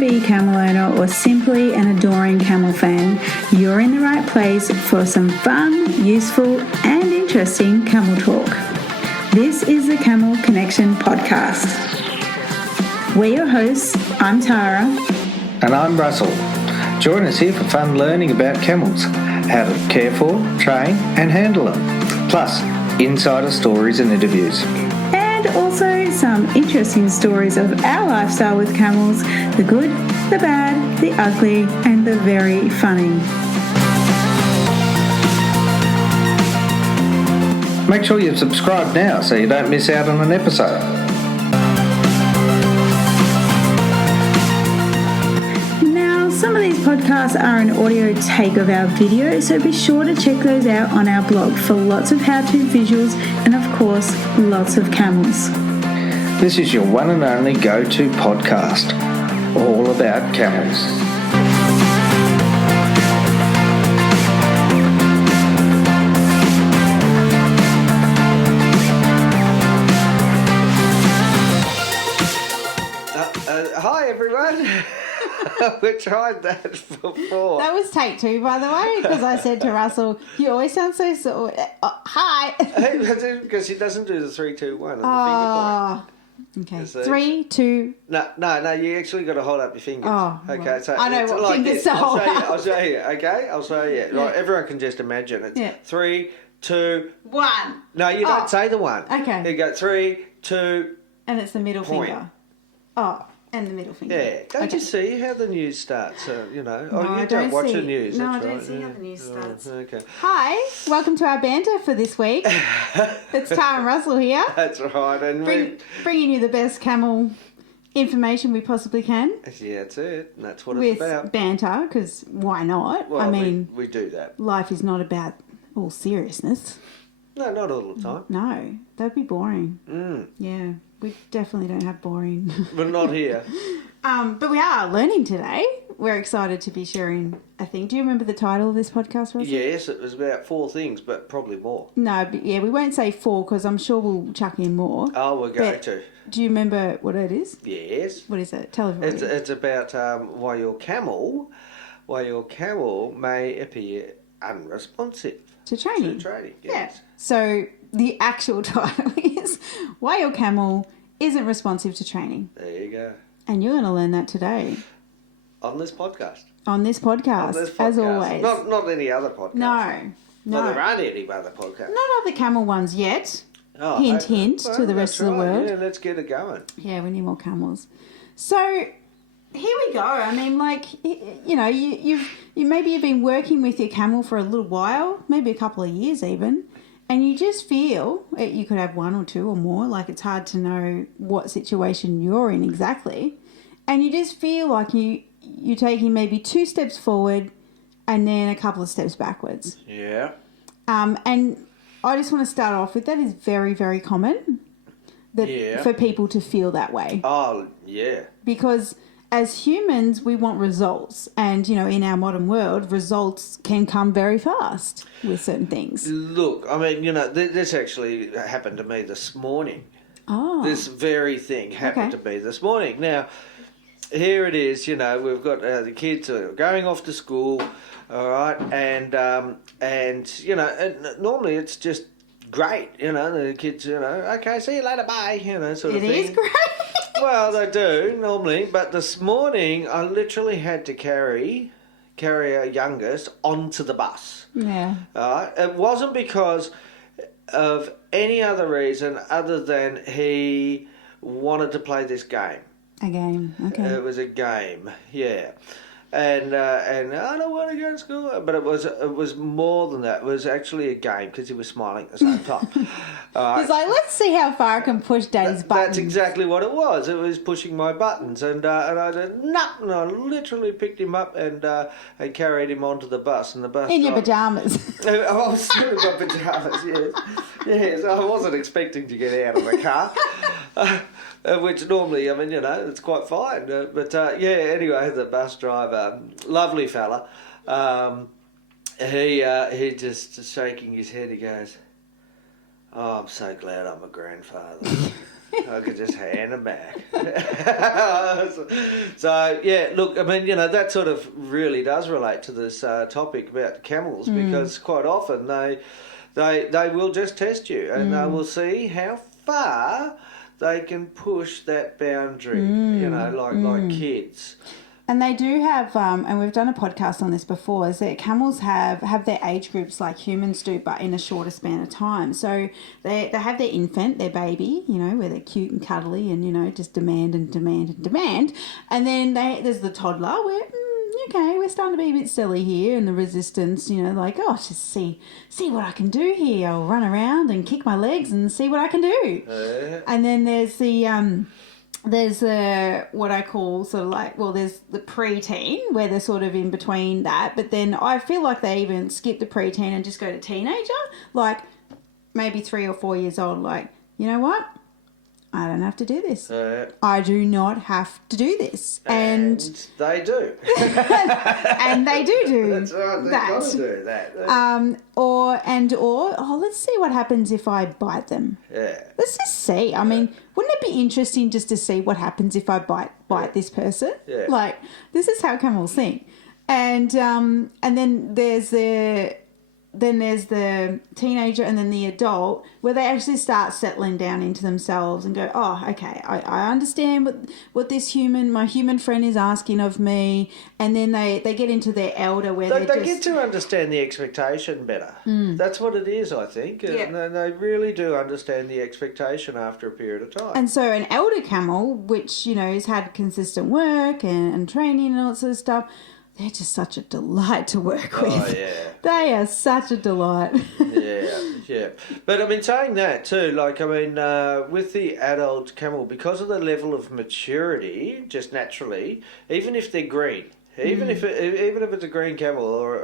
be a camel owner or simply an adoring camel fan, you're in the right place for some fun, useful and interesting camel talk. This is the Camel Connection Podcast. We're your hosts. I'm Tara. And I'm Russell. Join us here for fun learning about camels, how to care for, train and handle them, plus insider stories and interviews. And also some interesting stories of our lifestyle with camels, the good, the bad, the ugly and the very funny. Make sure you've subscribed now so you don't miss out on an episode. Now, some of these podcasts are an audio take of our video, so be sure to check those out on our blog for lots of how-to visuals and, of course, lots of camels. This is your one and only go-to podcast, all about camels. Hi everyone. We tried that before. That was take 2, by the way, because I said to Russell, "You always sound so hi." Because he doesn't do the 3, 2, 1 on the Oh, okay. 3, 2. No. You actually got to hold up your fingers. Oh, okay. right. So I know it's what like fingers this. to hold up. I'll show you. Okay. I'll show you. Yeah. Right. Everyone can just imagine it. Yeah. 3, 2, 1. No, you don't say the 1. Okay. You go 3, 2. And it's the middle Point. finger. Oh, and the middle finger. Yeah. Don't you see how the news starts? You don't watch the news. No, that's I don't right. see how the news starts. Oh, okay. Hi, welcome to our banter for this week. It's Tara and Russell here. That's right. And Bringing you the best camel information we possibly can. Yeah, that's it. And that's what With it's about. banter, because why not? Well, I mean, we do that. life is not about all seriousness. No, not all the time. No, that'd be boring. Yeah, we definitely don't have boring. But not here. But we are learning today. We're excited to be sharing a thing. Do you remember the title of this podcast, Russell? Yes, it was about 4 things, but probably more. No, but yeah, we won't say 4 because I'm sure we'll chuck in more. Oh, we're going But to. Do you remember what it is? Yes. What is it? Tell everybody. It's about why your camel may appear unresponsive To training. to training. Yeah. Yes. So the actual title is Why Your Camel Isn't Responsive to Training. There you go. And you're going to learn that today. On this podcast. On this podcast, as always. Not any other podcast. No. Well, there aren't any other podcasts. Not other camel ones yet. Oh, hint well, to the rest of the world. Yeah, let's get it going. Yeah, we need more camels. So here we go. I mean, like, you know, you maybe you've been working with your camel for a little while, maybe a couple of years even, and you just feel you could have 1 or 2 or more. Like, it's hard to know what situation you're in exactly, and you just feel like you're taking maybe 2 steps forward and then a couple of steps backwards. Yeah. And I just want to start off with that is very, very common for people to feel that way. Oh, yeah. Because as humans, we want results. And, you know, in our modern world, results can come very fast with certain things. Look, I mean, you know, this actually happened to me this morning. Oh. This very thing happened to me this morning. Now, here it is, you know, we've got the kids are going off to school, all right, and you know, and normally it's just great, you know, the kids, you know, okay, see you later, bye, you know, sort of thing. It is great. Well, they do normally, but this morning I literally had to carry our youngest onto the bus. Yeah. It wasn't because of any other reason other than he wanted to play this game. A game, okay. It was a game, yeah. And I don't want to go to school, but it was more than that. It was actually a game because he was smiling at the same time. He's like, let's see how far I can push Daddy's buttons. That's exactly what it was. It was pushing my buttons, and I said no, and I literally picked him up and carried him onto the bus, and the bus in your pajamas. I was still in my pajamas, yes. I wasn't expecting to get out of the car. Which normally, I mean, you know, it's quite fine. But anyway, the bus driver, lovely fella, he just shaking his head, he goes, "Oh, I'm so glad I'm a grandfather." I could just hand them back. So, yeah, look, I mean, that sort of really does relate to this topic about the camels because quite often they will just test you and they will see how far they can push that boundary, like kids. And they do have, and we've done a podcast on this before, is that camels have their age groups like humans do, but in a shorter span of time. So they have their infant, their baby, where they're cute and cuddly and, just demand and demand and demand. And then there's the toddler where, okay, we're starting to be a bit silly here, and the resistance, like, oh, just see what I can do here. I'll run around and kick my legs and see what I can do. And then there's there's what I call sort of like, well, there's the preteen where they're sort of in between that, but then I feel like they even skip the preteen and just go to teenager, like maybe 3 or 4 years old, like, you know what? I don't have to do this. I do not have to do this. And they do. and they do That's right, they've got to do that. Or let's see what happens if I bite them. Yeah. Let's just see. I mean, wouldn't it be interesting just to see what happens if I bite this person? Yeah. Like, this is how camels think. And then there's the teenager and then the adult where they actually start settling down into themselves and go, oh, okay, I understand what my human friend is asking of me. And then they get into their elder where they get to understand the expectation better. That's what it is, I think. Yeah. And they really do understand the expectation after a period of time. And so an elder camel, which, has had consistent work and training and all that sort of stuff, they're just such a delight to work with. Oh, yeah. They are such a delight. Yeah. But, I mean, saying that too, like, I mean, with the adult camel, because of the level of maturity, just naturally, even if they're green, even if it's a green camel or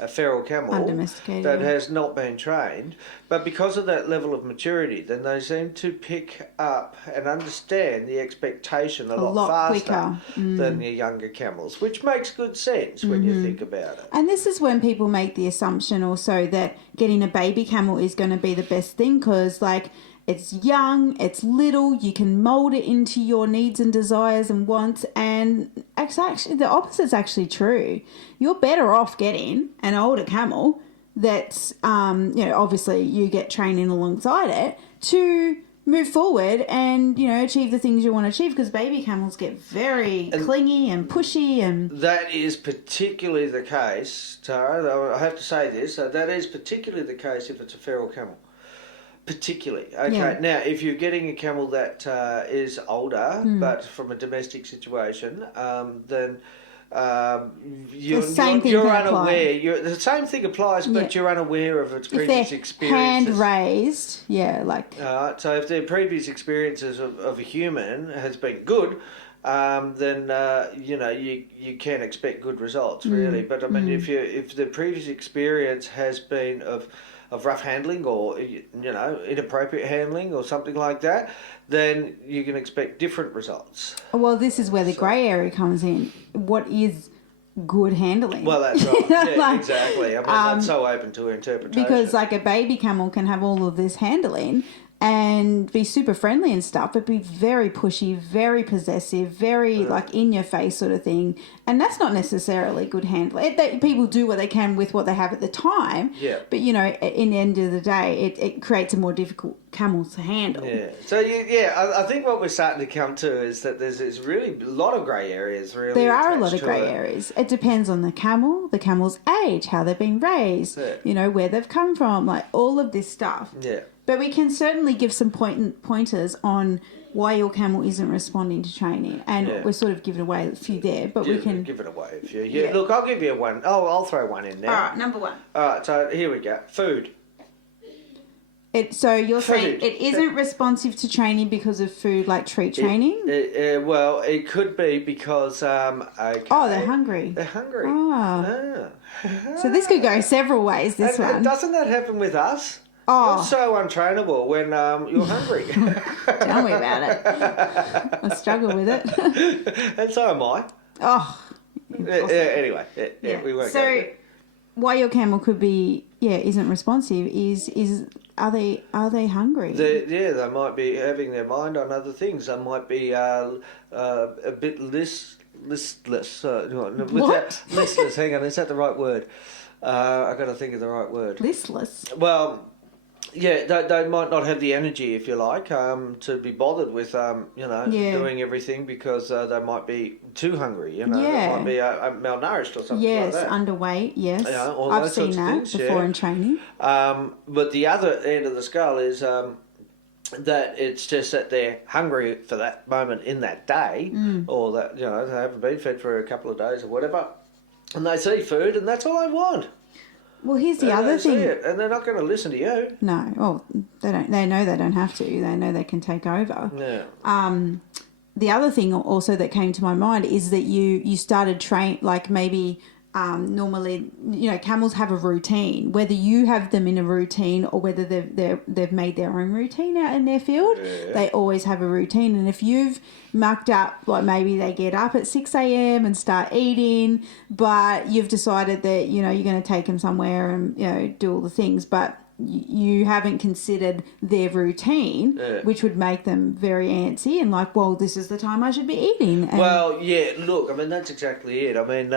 a feral camel undomesticated, that has not been trained, but because of that level of maturity, then they seem to pick up and understand the expectation a lot faster than the younger camels, which makes good sense when you think about it. And this is when people make the assumption also that getting a baby camel is going to be the best thing because, like, it's young, it's little, you can mould it into your needs and desires and wants, and actually the opposite's actually true. You're better off getting an older camel that's, obviously you get training alongside it to move forward and, achieve the things you want to achieve because baby camels get very clingy and pushy. And that is particularly the case, Tara, I have to say this, that is particularly the case if it's a feral camel. Particularly. Okay, yeah. Now, if you're getting a camel that is older, but from a domestic situation, then you're unaware. The same thing applies, but you're unaware of its previous experiences. Hand raised, so if their previous experiences of a human has been good, then you can expect good results, really. But I mean, if the previous experience has been of rough handling or, inappropriate handling or something like that, then you can expect different results. Well, this is where the grey area comes in. What is good handling? Well, that's right. Yeah, exactly. I mean, that's so open to interpretation. Because, like, a baby camel can have all of this handling and be super friendly and stuff, but be very pushy, very possessive, very like in your face sort of thing. And that's not necessarily good handling. People do what they can with what they have at the time. Yeah. But, in the end of the day, it creates a more difficult camel to handle. Yeah. So, I think what we're starting to come to is that there's really a lot of grey areas, really. There are a lot of grey areas. It depends on the camel's age, how they've been raised, where they've come from, like all of this stuff. Yeah. But we can certainly give some pointers on why your camel isn't responding to training. And we're sort of giving away a few there, but we can... give it away a few. Yeah. Look, I'll give you one. Oh, I'll throw one in now. All right, number one. All right, so here we go. Food. So you're saying it isn't responsive to training because of food, like treat training? Well, it could be because... okay. Oh, they're hungry. They're hungry. Oh. So this could go several ways, this one. Doesn't that happen with us? Oh. You're so untrainable when you're hungry. Tell me about it. I struggle with it. And so am I. Oh. Anyway, we won't go there. Why your camel could be, isn't responsive is are they hungry? They might be having their mind on other things. They might be a bit listless. What? Listless. Hang on, is that the right word? I got to think of the right word. Listless. Well, yeah, they might not have the energy, if you like, to be bothered with, doing everything because they might be too hungry. They might be malnourished or something like that. Yes, underweight. Yes, I've seen that before in training. But the other end of the scale is that it's just that they're hungry for that moment in that day, or that they haven't been fed for a couple of days or whatever, and they see food and that's all they want. Well, here's the other thing. And they're not going to listen to you. No. Well, they don't. They know they don't have to. They know they can take over. Yeah. The other thing also that came to my mind is that you started maybe normally, camels have a routine. Whether you have them in a routine or whether they've made their own routine out in their field, they always have a routine. And if you've mucked up, like maybe they get up at 6 a.m. and start eating, but you've decided that you're going to take them somewhere and do all the things, but you haven't considered their routine, which would make them very antsy and like, well, this is the time I should be eating. And look, I mean, that's exactly it. I mean,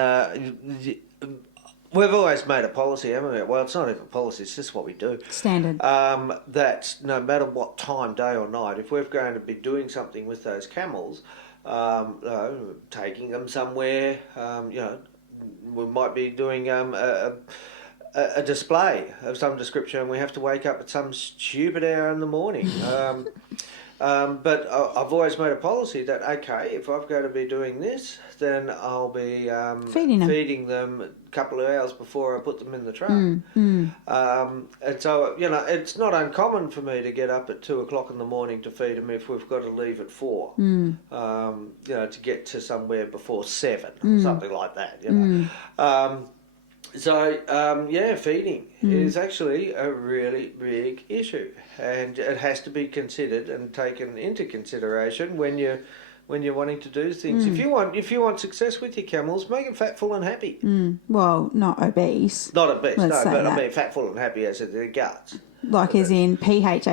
we've always made a policy, haven't we? Well, it's not even a policy, it's just what we do. Standard. That no matter what time, day or night, if we're going to be doing something with those camels, taking them somewhere, we might be doing a display of some description, and we have to wake up at some stupid hour in the morning. But I've always made a policy that, okay, if I've got to be doing this, then I'll be feeding them a couple of hours before I put them in the truck. And so, it's not uncommon for me to get up at 2 o'clock in the morning to feed them if we've got to leave at 4, to get to somewhere before 7 or something like that, feeding is actually a really big issue, and it has to be considered and taken into consideration when you're wanting to do things. If you want success with your camels, make them fat, full, and happy. Well, not obese. Not obese, I mean fat, full, and happy as in their guts. Like as in PHAT.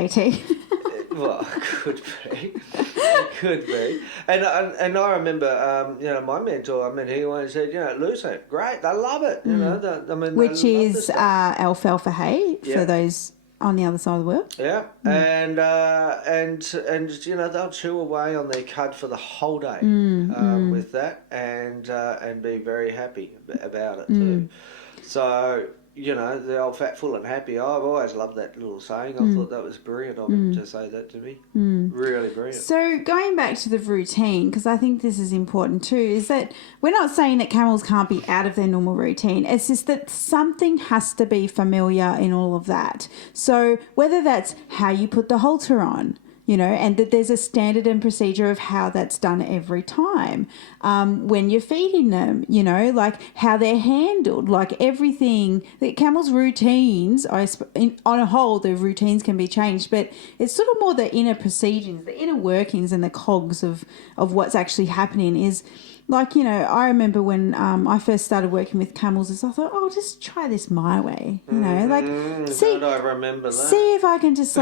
Well, it could be. And I remember, my mentor. I mean, he always said, lose it, great, they love it. Which is alfalfa hay for those on the other side of the world. Yeah, and they'll chew away on their cud for the whole day with that, and be very happy about it too. So. The old fat, full and happy. I've always loved that little saying. I thought that was brilliant of him to say that to me. Really brilliant. So going back to the routine, because I think this is important too, is that we're not saying that camels can't be out of their normal routine. It's just that something has to be familiar in all of that. So whether that's how you put the halter on, and that there's a standard and procedure of how that's done every time. When you're feeding them, like how they're handled, like everything. The camels' routines, on a whole, the routines can be changed, but it's sort of more the inner procedures, the inner workings and the cogs of what's actually happening is... Like, I remember when I first started working with camels, I thought, I'll just try this my way, see. I remember that. See if I can just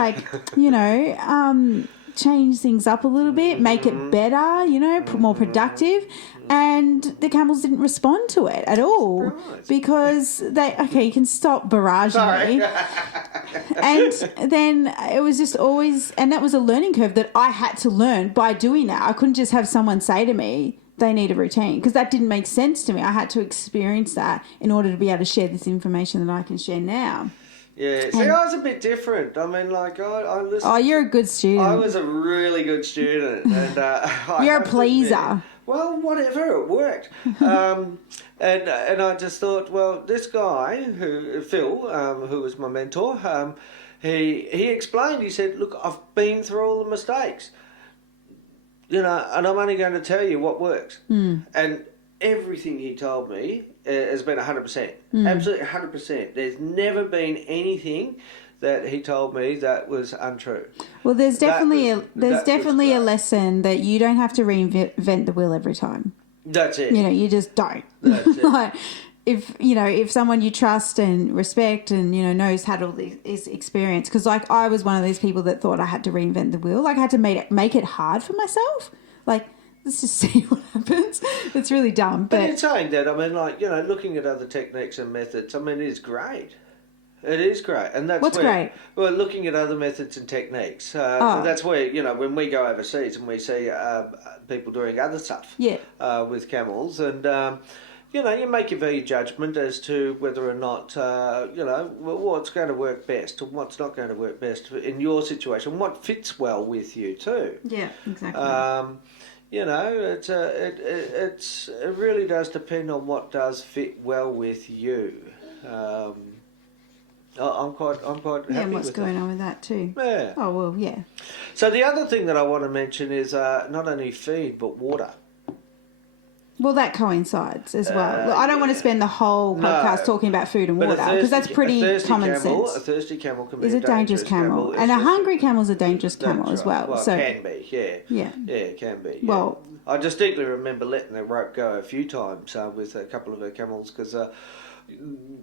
change things up a little bit, make it better, more productive. And the camels didn't respond to it at all because you can stop barraging me. And then it was just always, and that was a learning curve that I had to learn by doing that. I couldn't just have someone say to me, they need a routine, because that didn't make sense to me. I had to experience that in order to be able to share this information that I can share now. Yeah, see, I was a bit different. I mean, like, I listened. Oh, you're a good student. I was a really good student. And you're a pleaser. Well, whatever, it worked. And I just thought, well, this guy, Phil, who was my mentor, he explained, he said, look, I've been through all the mistakes. And I'm only going to tell you what works. And everything he told me has been 100%. Absolutely 100%. There's never been anything that he told me that was untrue. Well, there's definitely a lesson that you don't have to reinvent the wheel every time. That's it. You just don't. That's it. if someone you trust and respect and, knows had all this experience, because like I was one of those people that thought I had to reinvent the wheel. Like I had to make it hard for myself. Like, let's just see what happens. It's really dumb. But in saying that, I mean, like, looking at other techniques and methods, I mean, it is great. It is great. And that's What's great? Well, looking at other methods and techniques. That's where, when we go overseas and we see people doing other stuff with camels, and, you make your value judgment as to whether or not, what's going to work best and what's not going to work best in your situation, what fits well with you too. Yeah, exactly. It really does depend on what does fit well with you. I'm quite happy and what's with going on with that too. Yeah. Oh, well, yeah. So the other thing that I want to mention is not only feed but water. Well, that coincides as well. I don't want to spend the whole podcast talking about food and water, because that's pretty common sense. A thirsty camel can be a dangerous camel. And a hungry camel is a dangerous camel as well. Well, so it can be, yeah. Yeah. Yeah, it can be. Yeah. Well, I distinctly remember letting the rope go a few times with a couple of the camels, because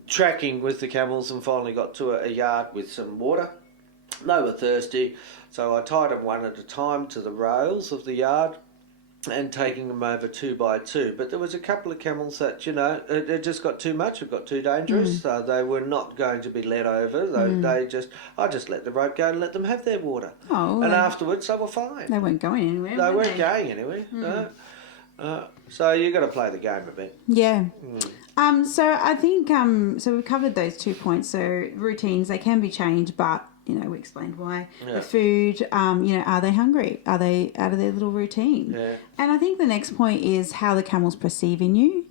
tracking with the camels, and finally got to a yard with some water. They were thirsty, so I tied them one at a time to the rails of the yard and taking them over 2 by 2. But there was a couple of camels that, it just got too much, it got too dangerous. They were not going to be let over. I just let the rope go and let them have their water. Oh, and afterwards they were fine. They weren't going anywhere. They weren't going anywhere. No. So you got to play the game a bit. Yeah. So I think so we've covered those 2 points. So routines, they can be changed, but we explained why. Yeah. The food, are they hungry? Are they out of their little routine? Yeah. And I think the next point is how the camel's perceiving you.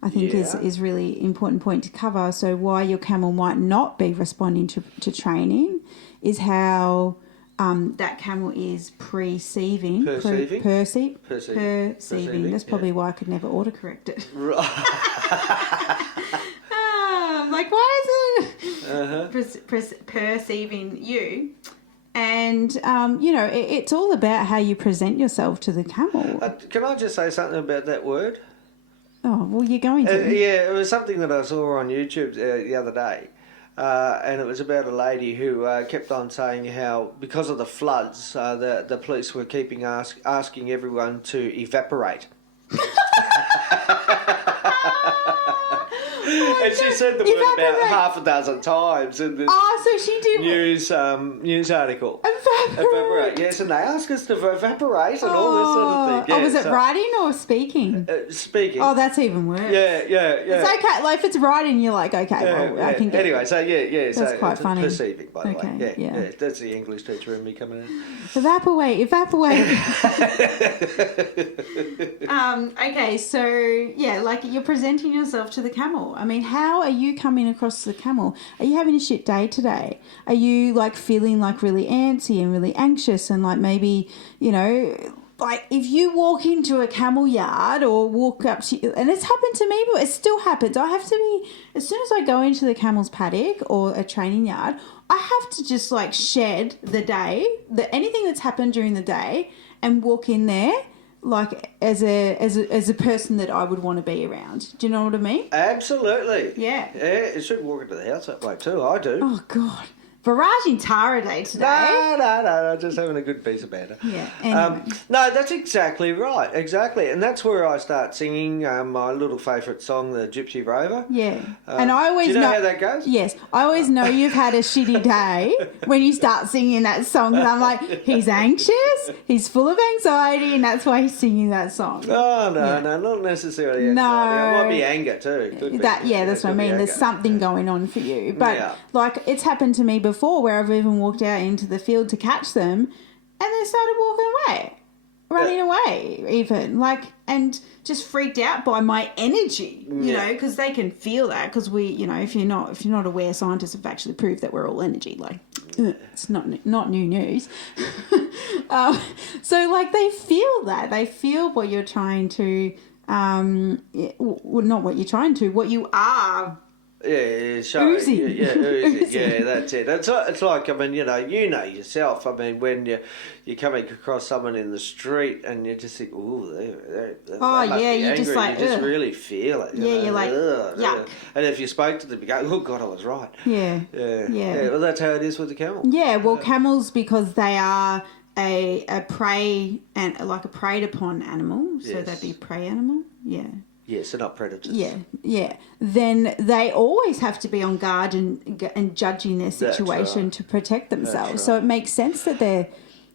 I think is really important point to cover. So why your camel might not be responding to training is how that camel is perceiving. Perceiving. That's probably why I could never autocorrect it. Like, why is it perceiving you? And, it's all about how you present yourself to the camel. Can I just say something about that word? Oh, well, you're going to. Yeah, it was something that I saw on YouTube the other day. And it was about a lady who kept on saying how, because of the floods, the police were keeping asking everyone to evaporate. And she said the word about half a dozen times in this so she did news article. Evaporate. Yes, and they asked us to evaporate and all this sort of thing. Yeah, was it writing or speaking? Speaking. Oh, that's even worse. Yeah. It's okay. Like, if it's writing, you're like, okay, well, I can get anyway, it. so yeah. That's so quite funny. Perceiving, by the way. Yeah. That's the English teacher in me coming in. Evaporate. Okay, so, like, you're presenting yourself to the camel. I mean, how are you coming across to the camel? Are you having a shit day today? Are you, like, feeling, like, really antsy and really anxious and, like, maybe, like, if you walk into a camel yard or walk up to, and it's happened to me, but it still happens. I have to be, as soon as I go into the camel's paddock or a training yard, I have to just, like, shed the day, anything that's happened during the day, and walk in there like as a person that I would want to be around. Do you know what I mean? Absolutely. Yeah. Yeah, you should walk into the house that way too. I do. Oh, God. Barrage in Tara Day today. No, just having a good piece of banter. Yeah, anyway. No, that's exactly right, exactly. And that's where I start singing my little favourite song, the Gypsy Rover. Yeah. And I always do you know how that goes? Yes. I always know you've had a shitty day when you start singing that song. And I'm like, he's anxious, he's full of anxiety, and that's why he's singing that song. Oh, no, not necessarily anxiety. No. It might be anger too. Could be. That's what I mean. There's something going on for you. But, like, it's happened to me before where I've even walked out into the field to catch them and they started walking away, running away even, like, and just freaked out by my energy, you know, because they can feel that, because we, if you're not aware, scientists have actually proved that we're all energy, like, it's not new news. So, like, they feel that. They feel what you're trying to, not what you're trying to, what you are Oozing. Yeah, that's it. It's like, I mean, you know yourself. I mean, when you're coming across someone in the street and you just think, ooh, they must be angry. Just like, you just really feel it. You're like, yuck. And if you spoke to them, you go, oh God, I was right. Yeah. Well, that's how it is with the camel. Yeah, well, camels, because they are a prey and like a preyed upon animal, so they'd be a prey animal. Yeah. Yes, they're not predators. Yeah. Then they always have to be on guard and judging their situation to protect themselves. Right. So it makes sense that they're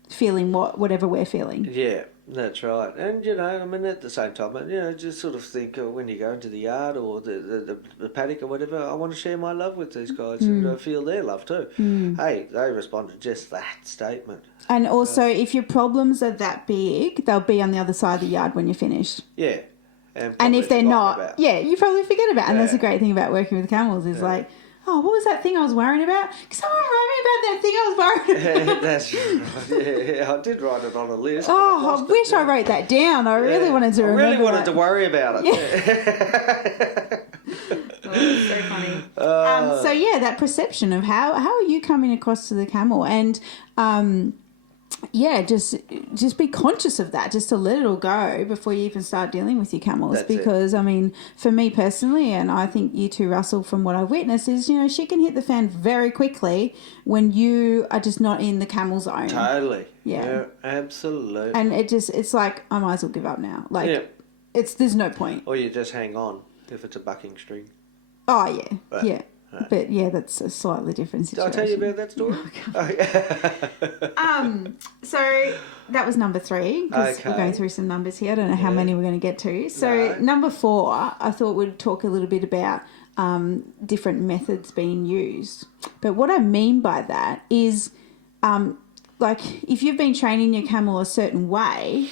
feeling whatever we're feeling. Yeah, that's right. And, you know, I mean, at the same time, you know, just sort of think when you go into the yard or the paddock or whatever, I want to share my love with these guys and feel their love too. Hey, they respond to just that statement. And also, if your problems are that big, they'll be on the other side of the yard when you're finished. Yeah. And if they're not, you probably forget about it. And that's the great thing about working with camels is like, oh, what was that thing I was worrying about? Someone wrote me about that thing I was worried about. That's right. Yeah, I did write it on a list. Oh, I wish I wrote that down. I really wanted to remember I really wanted to worry about it. Yeah. Oh, it's so funny. So, that perception of how are you coming across to the camel? And, just be conscious of that, just to let it all go before you even start dealing with your camels. That's because, I mean, for me personally, and I think you too, Russell, from what I've witnessed, is, you know, she can hit the fan very quickly when you are just not in the camel zone. Totally. Yeah, absolutely. And it's like, I might as well give up now. Like, there's no point. Or you just hang on if it's a bucking string. Oh, yeah, right. But that's a slightly different situation. Did I tell you about that story? So that was number 3 because we're going through some numbers here. I don't know how many we're going to get to. So number 4, I thought we'd talk a little bit about different methods being used. But what I mean by that is, like, if you've been training your camel a certain way,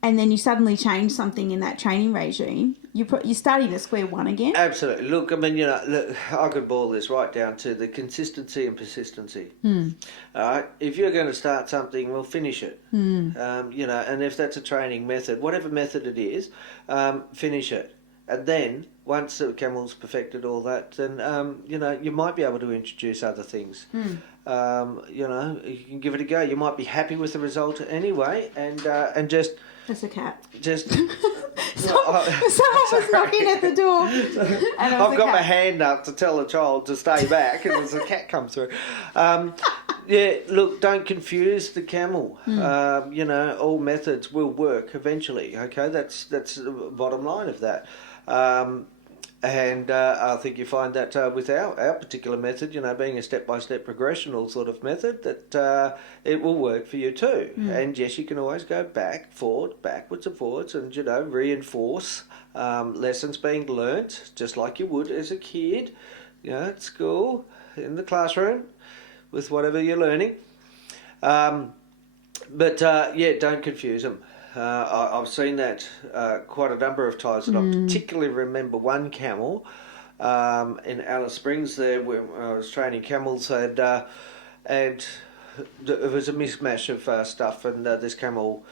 and then you suddenly change something in that training regime, you're starting at square one again. Absolutely. Look, I mean, you know, I could boil this right down to the consistency and persistency. All right? If you're going to start something, well, finish it. You know, and if that's a training method, whatever method it is, finish it. And then, once the camel's perfected all that, then, you know, you might be able to introduce other things. You know, you can give it a go. You might be happy with the result anyway, and just... That's a cat. Just... Someone was knocking at the door. And I've got my hand up to tell the child to stay back, and there's a cat come through. Look, don't confuse the camel. You know, all methods will work eventually. Okay, that's the bottom line of that. And I think you find that with our particular method, you know, being a step-by-step progressional sort of method, that it will work for you too. And yes, you can always go backwards and forwards, and, you know, reinforce lessons being learnt, just like you would as a kid, you know, at school, in the classroom, with whatever you're learning. But don't confuse them. I've seen that quite a number of times, and I particularly remember one camel in Alice Springs there, where I was training camels, and it was a mismatch of stuff, and this camel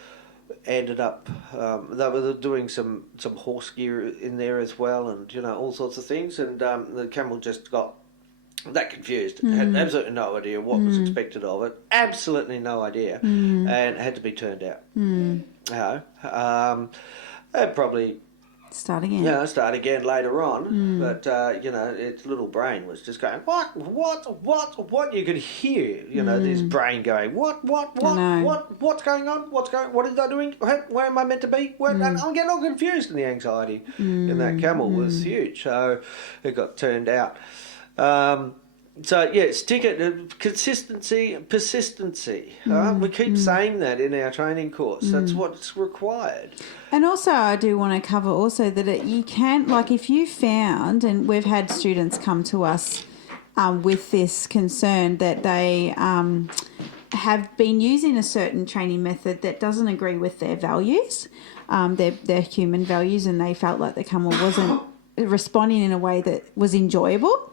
ended up, they were doing some horse gear in there as well, and, you know, all sorts of things, and the camel just got that confused, had absolutely no idea what was expected of it, absolutely no idea, and had to be turned out. I'd probably start again. Yeah, start again later on. But you know, its little brain was just going, what? You could hear, you know, this brain going, what's going on? What is I doing? Where am I meant to be? I'm getting all confused, and the anxiety in that camel was huge. So it got turned out. So, yeah, stick it, consistency, persistency. We keep saying that in our training course. That's what's required. And also, I do want to cover also that you can, like, if you found, and we've had students come to us with this concern that they have been using a certain training method that doesn't agree with their values, their human values, and they felt like the camel wasn't responding in a way that was enjoyable.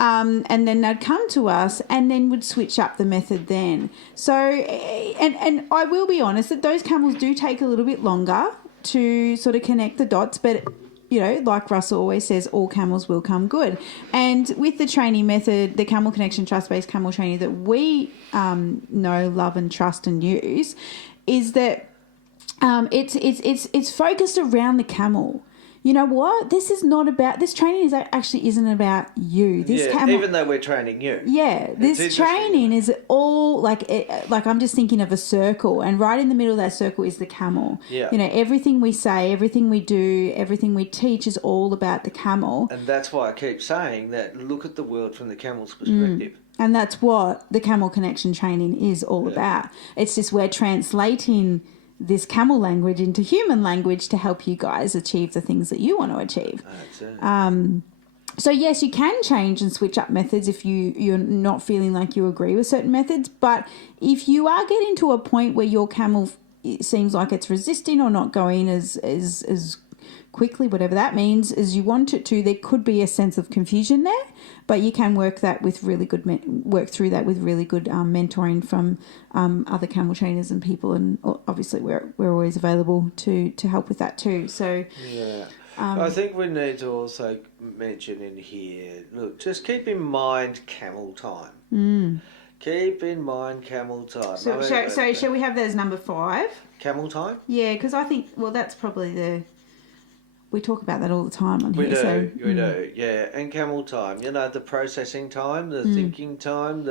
And then they'd come to us and then would switch up the method then. So, and I will be honest that those camels do take a little bit longer to sort of connect the dots, but like Russell always says, all camels will come good. And with the training method, the Camel Connection trust-based camel training that we know, love and trust and use, is that it's focused around the camel. You know what? This training actually isn't about you. Even though we're training you. Yeah, this training is all like I'm just thinking of a circle, and right in the middle of that circle is the camel. Yeah. Everything we say, everything we do, everything we teach is all about the camel. And that's why I keep saying that look at the world from the camel's perspective. And that's what the Camel Connection training is all about. It's just we're translating this camel language into human language to help you guys achieve the things that you want to achieve. That's it. So yes, you can change and switch up methods if you're not feeling like you agree with certain methods. But if you are getting to a point where your camel seems like it's resisting or not going as quickly, whatever that means, as you want it to, there could be a sense of confusion there. But you can work through that with really good mentoring from other camel trainers and people, and obviously we're always available to help with that too. So yeah, I think we need to also mention in here. Look, just keep in mind Camel Time. Keep in mind Camel Time. So shall we have that as number 5? Camel Time? Yeah, because I think that's probably we talk about that all the time on we here. We do, yeah. And Camel Time, the processing time, the thinking time,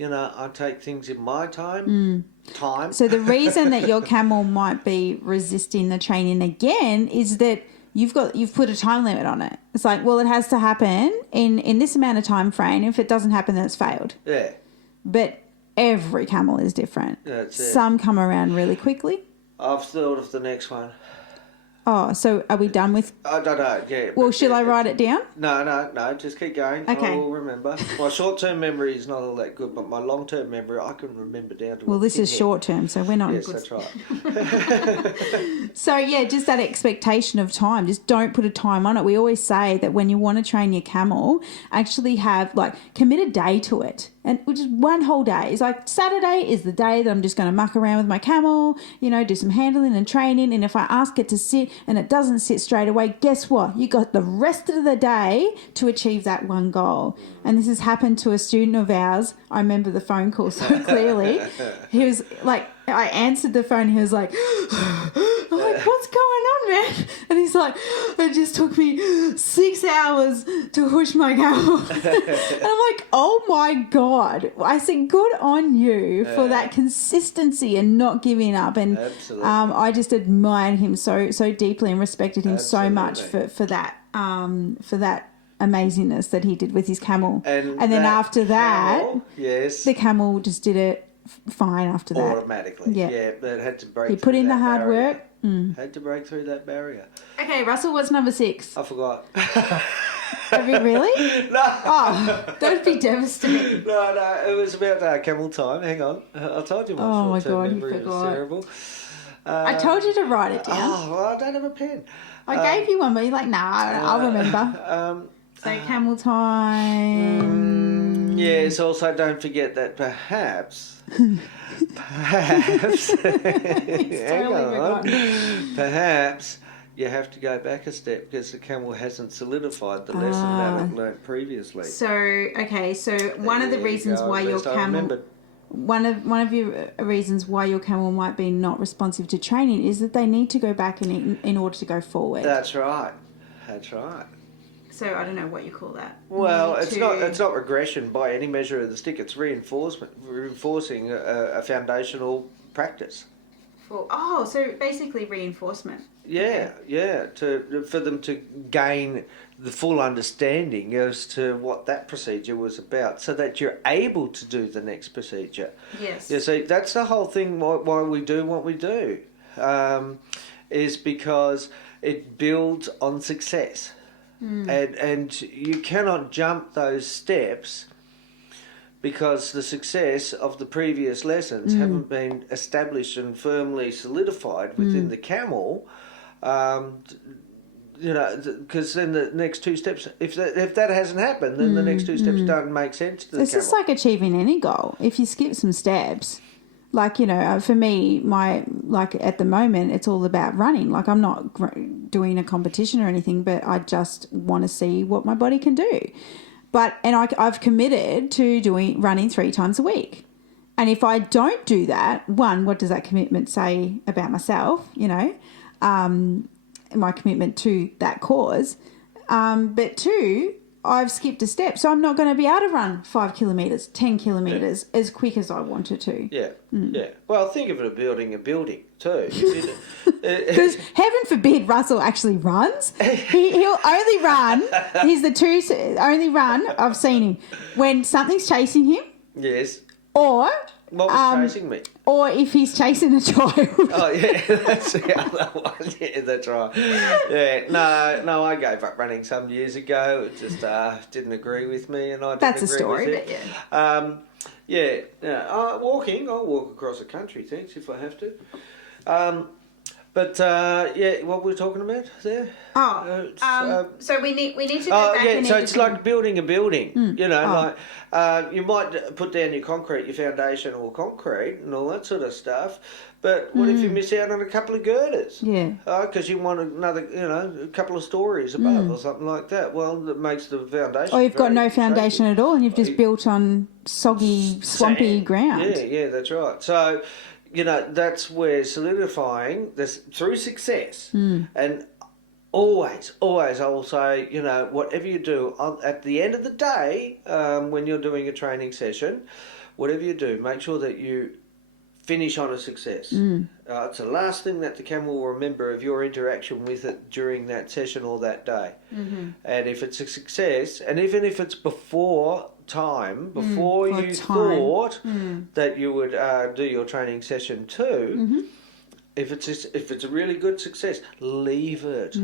I take things in my time. Time. So the reason that your camel might be resisting the training again is that you've put a time limit on it. It's like, well, it has to happen in this amount of time frame. If it doesn't happen, then it's failed. Yeah. But every camel is different. That's it. Some come around really quickly. I've thought of the next one. Oh, so are we done with... I don't know, yeah. Well, shall I write it down? No, just keep going. Okay. I will remember. My short-term memory is not all that good, but my long-term memory, I can remember down to... Well, this is short-term, so we're not... Yes, that's right. So, yeah, just that expectation of time. Just don't put a time on it. We always say that when you want to train your camel, actually have, commit a day to it. And which is one whole day. It's like Saturday is the day that I'm just going to muck around with my camel, do some handling and training. And if I ask it to sit and it doesn't sit straight away, guess what? You got the rest of the day to achieve that one goal. And this has happened to a student of ours. I remember the phone call so clearly. He was like, I answered the phone. He was like, I'm like, what's going on, man? And he's like, it just took me 6 hours to push my camel. And I'm like, oh my God. I said, good on you for that consistency and not giving up. And I just admired him so deeply and respected him so much for that amazingness that he did with his camel. And then after that, the camel just did it fine after that. Automatically. Yeah, but it had to break He put in the hard work. Had to break through that barrier. Okay, Russell, what's number 6? I forgot. Have you really? No. Oh, don't be devastated. No, it was about Camel Time. Hang on. I told you my short-term memory was terrible. I told you to write it down. Oh, well, I don't have a pen. I gave you one, but you're like, I'll remember. So Camel Time. Yes, also don't forget that perhaps hang on, perhaps you have to go back a step because the camel hasn't solidified the lesson that it learnt previously. So, one of the reasons why your camel... One of your reasons why your camel might be not responsive to training is that they need to go back in order to go forward. That's right. So I don't know what you call that. Well, it's not regression by any measure of the stick. It's reinforcing a foundational practice. So basically reinforcement. Yeah, for them to gain the full understanding as to what that procedure was about, so that you're able to do the next procedure. Yes. You see, that's the whole thing. Why we do what we do, is because it builds on success. And you cannot jump those steps because the success of the previous lessons haven't been established and firmly solidified within the camel. Because then the next 2 steps, if that hasn't happened, then the next 2 steps don't make sense to the camel. It's just like achieving any goal. If you skip some steps, Like, for me, at the moment, it's all about running. Like, I'm not doing a competition or anything, but I just want to see what my body can do. I've committed to running 3 times a week. And if I don't do that, one, what does that commitment say about myself, my commitment to that cause? But two, I've skipped a step, so I'm not going to be able to run 5 kilometres, 10 kilometres as quick as I wanted to. Yeah, yeah. Well, think of it building a building too. Because heaven forbid Russell actually runs. He'll only run. He's the only run I've seen him when something's chasing him. Yes. Or what was chasing me? Or if he's chasing a child. Oh, yeah, that's the other one. Yeah, that's right. Yeah, no, I gave up running some years ago. It just didn't agree with me, and I didn't That's a agree story, with it. but yeah. Walking. I'll walk across the country, thanks, if I have to. What were we talking about there? So we need to go back and so it's like building a building, you might put down your concrete, your foundation or concrete and all that sort of stuff, but what if you miss out on a couple of girders? Yeah. Because you want another, a couple of stories above or something like that. Well, that makes the foundation. Or you've got no foundation at all and you've just built on soggy, swampy ground. Yeah, that's right. So, that's where solidifying this through success and always I will say, whatever you do at the end of the day, when you're doing a training session, whatever you do, make sure that you finish on a success. It's the last thing that the camel will remember of your interaction with it during that session or that day. Mm-hmm. And if it's a success, and even if it's before you thought that you would do your training session too, if it's a really good success, leave it.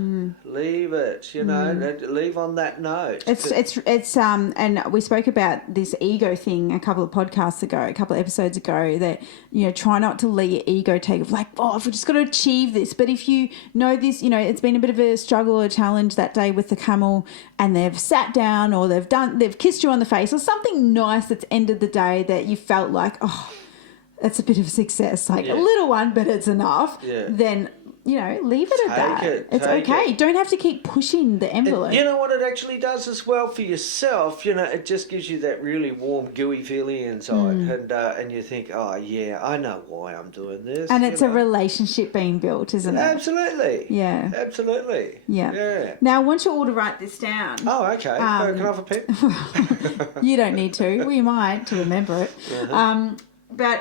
Leave it. Leave on that note. It's and we spoke about this ego thing a couple of episodes ago, that try not to let your ego take like, I've just got to achieve this. But if you know this, it's been a bit of a struggle or challenge that day with the camel, and they've sat down or they've kissed you on the face or something nice that's ended the day that you felt like, that's a bit of a success, a little one, but it's enough. Yeah. Then, leave it at that. It's okay. You don't have to keep pushing the envelope. And you know what it actually does as well for yourself? It just gives you that really warm, gooey feeling inside. And you think, I know why I'm doing this. And it's a relationship being built, isn't it? Absolutely. Yeah. Absolutely. Yeah. Now, I want you all to write this down. Oh, okay. Can I have a pen? You don't need to. We might, to remember it. Uh-huh.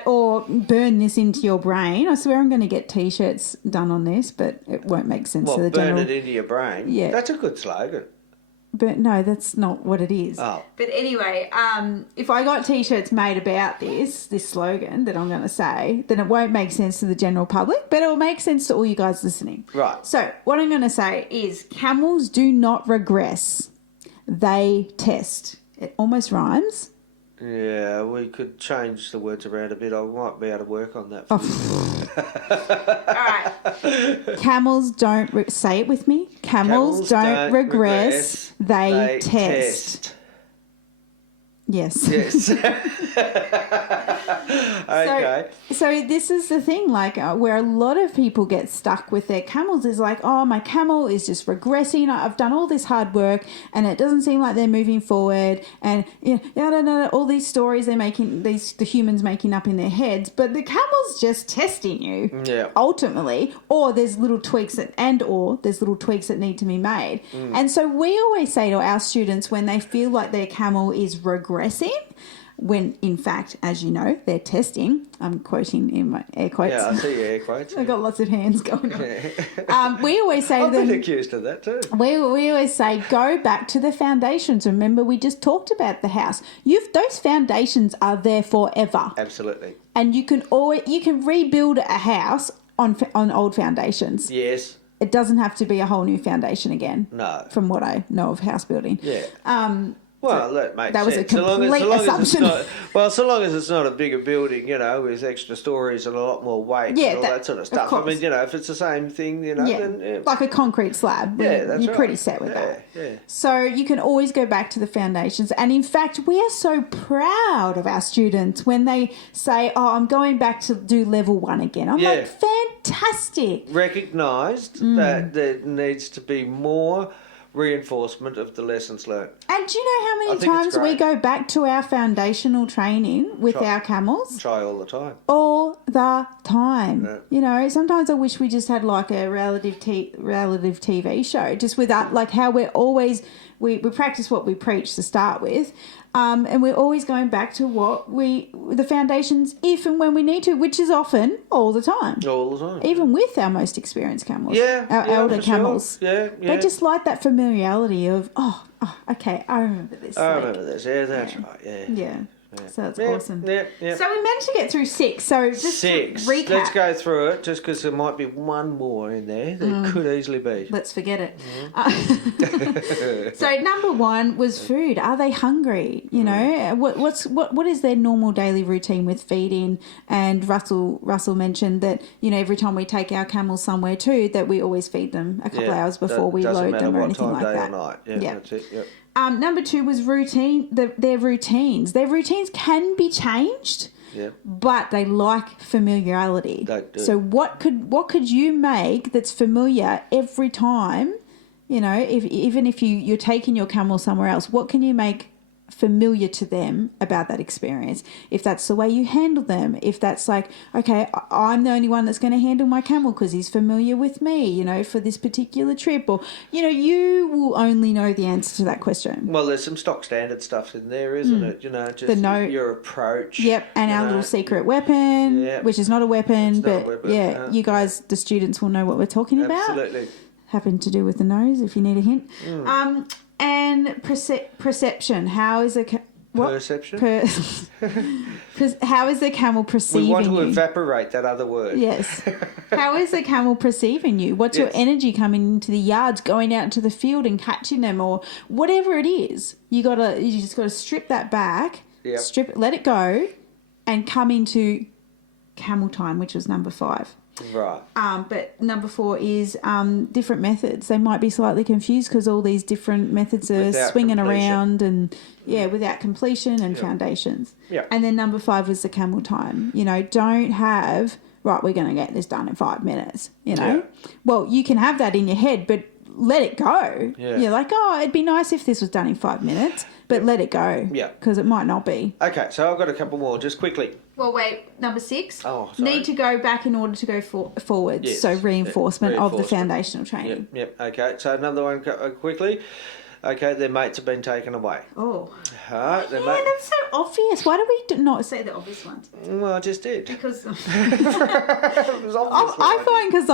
Or burn this into your brain. I swear I'm going to get T-shirts done on this, but it won't make sense to the burn general... it into your brain? Yeah. That's a good slogan. But no, that's not what it is. Oh. But anyway, if I got T-shirts made about this slogan that I'm going to say, then it won't make sense to the general public, but it'll make sense to all you guys listening. Right. So what I'm going to say is camels do not regress. They test. It almost rhymes. Yeah, we could change the words around a bit. I might be able to work on that. All right. Camels don't... say it with me. Camels don't regress. They test. Yes. Okay. So this is the thing, where a lot of people get stuck with their camels is my camel is just regressing. I've done all this hard work and it doesn't seem like they're moving forward. And all these stories they're making, the humans making up in their heads, but the camel's just testing you. Yeah. Ultimately, or there's little tweaks that need to be made. And so we always say to our students when they feel like their camel is regressing, when in fact, as you know, they're testing. I'm quoting in my air quotes. Yeah, I see your air quotes. I've got lots of hands going on. We always say I've been accused of that too. We always say go back to the foundations. Remember, we just talked about the house. Those foundations are there forever. Absolutely. And you can rebuild a house on old foundations. Yes. It doesn't have to be a whole new foundation again. No. From what I know of house building. Yeah. Well, that makes that was sense. a complete assumption. So long as it's not a bigger building, with extra stories and a lot more weight and all that sort of stuff. I mean, if it's the same thing, then... Like a concrete slab, you're pretty set with that. Yeah. So you can always go back to the foundations. And in fact, we are so proud of our students when they say, I'm going back to do level 1 again. I'm like, fantastic. Recognised that there needs to be more reinforcement of the lessons learned. And do you know how many times we go back to our foundational training with our camels? Try all the time. All the time. Yeah. Sometimes I wish we just had like a relative TV show, just with that, like how we're always, we practice what we preach to start with. And we're always going back to the foundations if and when we need to, which is often all the time. All the time. Even with our most experienced camels. Our elder camels. Sure. Yeah. They just like that familiarity of, okay, I remember this. I remember this. Yeah, that's right. Yeah. So that's awesome. Yeah. So we managed to get through 6. So just 6. To recap. Let's go through it, just because there might be one more in there that could easily be. Let's forget it. So number 1 was food. Are they hungry? What is their normal daily routine with feeding? And Russell mentioned that every time we take our camels somewhere too, that we always feed them a couple hours before we load them or anything like that. Yeah, that's it. Yep. Number 2 was routine. Their routines. Their routines can be changed, but they like familiarity. They do. So what could you make that's familiar every time? Even if you're taking your camel somewhere else, what can you make familiar to them about that experience? If that's the way you handle them, if that's like, okay, I'm the only one that's going to handle my camel because he's familiar with me, for this particular trip, or you will only know the answer to that question. Well, there's some stock standard stuff in there, isn't it? Just your approach. Yep, and our little secret weapon, which is not a weapon, but you guys, the students, will know what we're talking about. Absolutely. Happen to do with the nose, if you need a hint. And perception. How is perception? How is the camel perceiving you? We want to evaporate that other word. Yes. How is the camel perceiving you? What's your energy coming into the yards, going out into the field and catching them, or whatever it is? You just gotta strip that back, let it go, and come into Camel Time, which was number 5. Right. But number 4 is different methods. They might be slightly confused because all these different methods are without swinging completion. Around and, without completion and foundations. Yeah. And then number 5 was the Camel Time. Don't have, right, we're going to get this done in 5 minutes, Yeah. Well, you can have that in your head, but let it go. Yeah. You're like, it'd be nice if this was done in 5 minutes, but let it go. Yeah. Because it might not be. Okay, so I've got a couple more, just quickly. Well, wait, number 6. Oh, sorry. Need to go back in order to go forwards. Yes. So reinforcement of the foundational training. Yep. Okay, so another one quickly. Okay, their mates have been taken away. Oh. Right, that's so obvious. Why do we not say the obvious ones? Well, I just did. Because it was obvious. I find because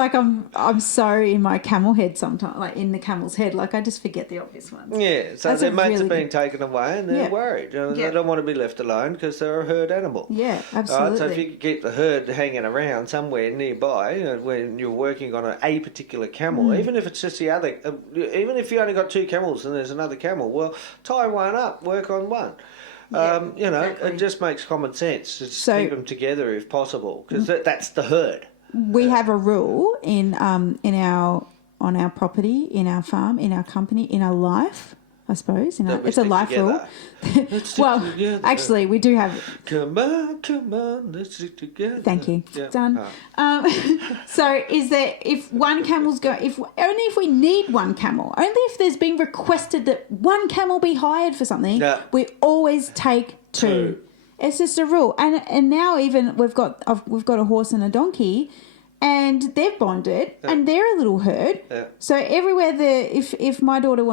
I'm so in my camel head sometimes, like in the camel's head, like I just forget the obvious ones. Yeah, so their mates have been taken away and they're worried. They don't want to be left alone because they're a herd animal. Yeah, absolutely. Right, so if you could keep the herd hanging around somewhere nearby when you're working on a particular camel, even if it's just the other, even if you only got 2 camels and there's another camel, well, tie one up, work on one. Exactly. It just makes common sense. Just keep them together if possible, because that's the herd. We have a rule on our property, in our farm, in our company, in our life. I suppose it's a life rule. Well, actually, we do have. Come on, let's stick together. Thank you. Yeah. Done. So, is there if one camel's only if we need one camel, only if there's been requested that one camel be hired for something, we always take 2. It's just a rule, and now even we've got a horse and a donkey. And they've bonded, and they're a little herd. Yeah. So everywhere if our daughter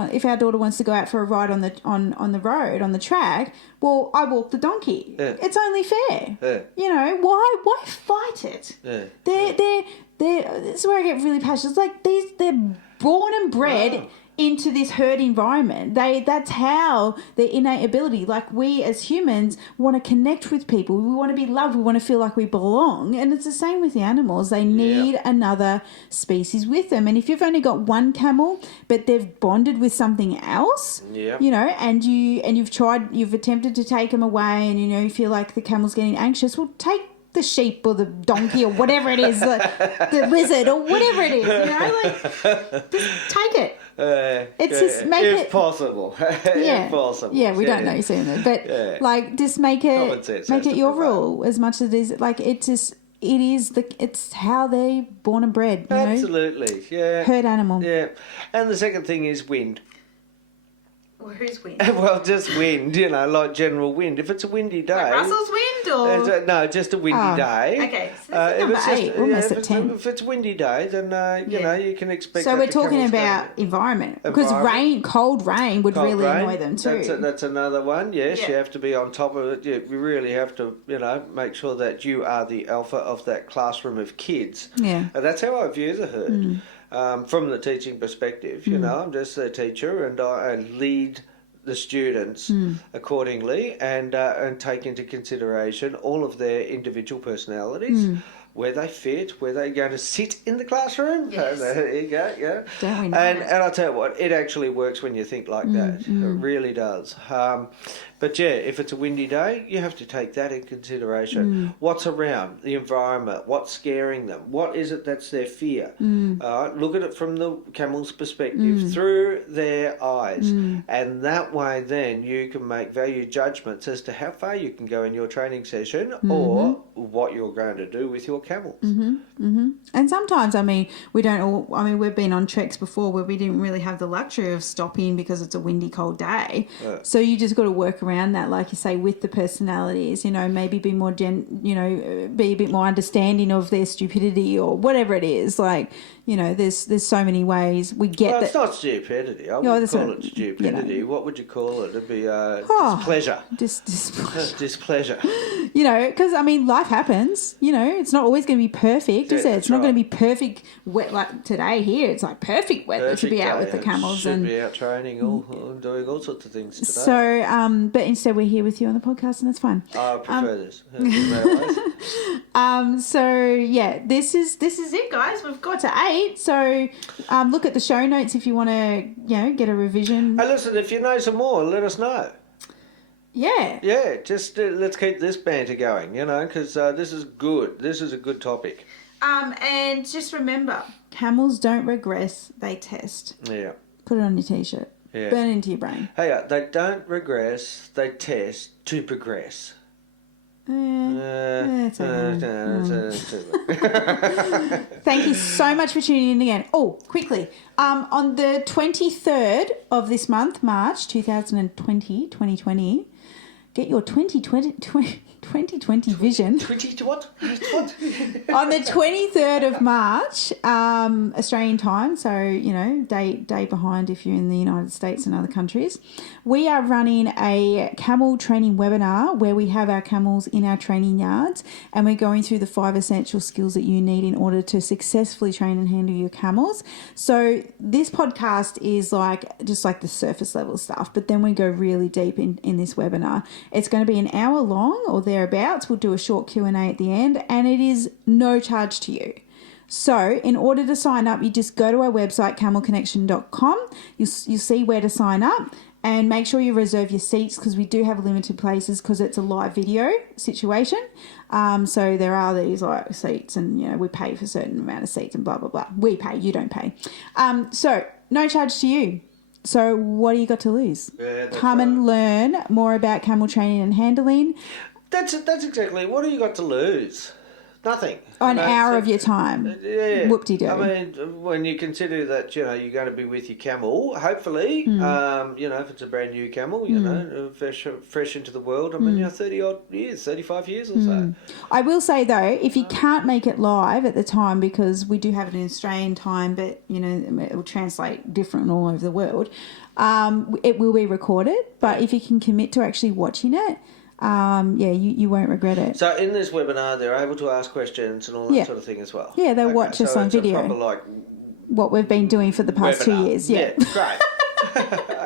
wants to go out for a ride on the road on the track, well, I walk the donkey. Yeah. It's only fair. Yeah. Why fight it? Yeah. This is where I get really passionate. It's like they're born and bred into this herd environment. That's how their innate ability, like we as humans want to connect with people. We want to be loved. We want to feel like we belong. And it's the same with the animals. They need another species with them. And if you've only got one camel, but they've bonded with something else, you know, and you've attempted to take them away, and, you know, you feel like the camel's getting anxious, well, take the sheep or the donkey or whatever it is, the lizard or whatever it is, you know, like, just take it. It's just make it possible. If possible. Yeah, we don't know you're saying that, but like, just make it your rule as much as it is. Like, it's how they're born and bred. You Absolutely, know? yeah. Herd animal. Yeah, and the second thing is wind. Well, who's wind? Well, just wind, you know, like general wind. If it's a windy day... Like Russell's wind, or...? No, just a windy day. Okay, so number 8, almost at 10. If it's a windy day, then, you know, you can expect... So we're talking about environment. Because cold rain would really annoy them too. That's another one, yes. Yeah. You have to be on top of it. You really have to, you know, make sure that you are the alpha of that classroom of kids. Yeah. And that's how I view the herd. From the teaching perspective, you know, I'm just a teacher, and I lead the students accordingly, and take into consideration all of their individual personalities, where they fit, where they're going to sit in the classroom. Yes. There you go, yeah. Don't we know and it? I'll tell you what, it actually works when you think like that. It really does. But yeah, if it's a windy day, you have to take that in consideration. What's around, the environment, what's scaring them, what is it that's their fear? Look at it from the camel's perspective, through their eyes. And that way then you can make value judgments as to how far you can go in your training session or what you're going to do with your camels. And sometimes, I mean, we've been on treks before where we didn't really have the luxury of stopping because it's a windy, cold day. So you just got to work around that, like you say, with the personalities, you know, maybe be more be a bit more understanding of their stupidity or whatever it is. Like, you know, there's so many ways we get that. It's not stupidity. I wouldn't call it stupidity. You know. What would you call it? It'd be displeasure. Displeasure. You know, because, I mean, life happens. You know, it's not always going to be perfect, is it? It's not going to be perfect wet like today here. It's like perfect weather to be out with the camels. Should be out training, doing all sorts of things today. So, but instead we're here with you on the podcast, and that's fine. I prefer this. So yeah, this is it, guys. We've got to 8. So look at the show notes if you want to, you know, get a revision. Hey, listen, if you know some more, let us know. Yeah. Yeah, just let's keep this banter going, you know, because this is good. This is a good topic. And just remember, camels don't regress; they test. Yeah. Put it on your t-shirt. Yeah. Burn it into your brain. Hey, they don't regress; they test to progress. Thank you so much for tuning in again. Oh, quickly. On the 23rd of this month, March 2020, get your 2020 vision. 20 what? On the 23rd of March, Australian time, so, you know, day behind if you're in the United States and other countries, we are running a camel training webinar where we have our camels in our training yards, and we're going through the 5 essential skills that you need in order to successfully train and handle your camels. So this podcast is just like the surface level stuff, but then we go really deep in this webinar. It's going to be an hour long or thereabouts. We'll do a short Q&A at the end, and it is no charge to you. So in order to sign up, you just go to our website, camelconnection.com. You'll see where to sign up, and make sure you reserve your seats because we do have limited places because it's a live video situation. So there are these seats, and, you know, we pay for a certain amount of seats and blah, blah, blah. We pay, you don't pay. So no charge to you. So what do you got to lose? Yeah, Come and learn more about camel training and handling. That's exactly. What do you got to lose? Nothing. An hour of your time. Yeah. Whoop-de-doo. I mean, when you consider that, you know, you're going to be with your camel, hopefully, you know, if it's a brand new camel, you know, fresh into the world, I mean, you know, 30-odd years, 35 years or so. I will say, though, if you can't make it live at the time, because we do have it in Australian time, but, you know, it will translate different all over the world, it will be recorded. But if you can commit to actually watching it, you won't regret it. So in this webinar, they're able to ask questions and all that sort of thing as well. Yeah, they'll watch us on video. It's a proper what we've been doing for the past 2 years. Yeah. Great.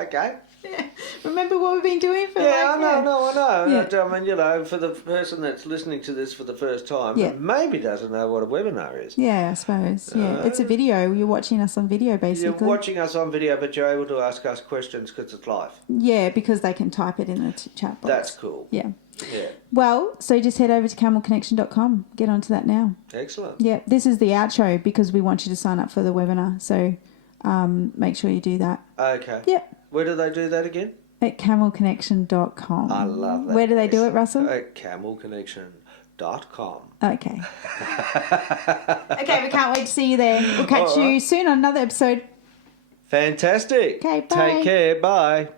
Okay. Yeah. Remember what we've been doing for I know. Yeah. I mean, for the person that's listening to this for the first time, maybe doesn't know what a webinar is. Yeah, I suppose. Yeah, it's a video. You're watching us on video, basically. You're watching us on video, but you're able to ask us questions because it's live. Yeah, because they can type it in the chat box. That's cool. Yeah. Yeah. Well, so just head over to camelconnection.com. Get onto that now. Excellent. Yeah, this is the outro because we want you to sign up for the webinar. So make sure you do that. Okay. Yep. Where do they do that again? At camelconnection.com. I love that. Where do they do it, Russell? At camelconnection.com. Okay. Okay, we can't wait to see you there. We'll catch you soon on another episode. Fantastic. Okay, bye. Take care. Bye.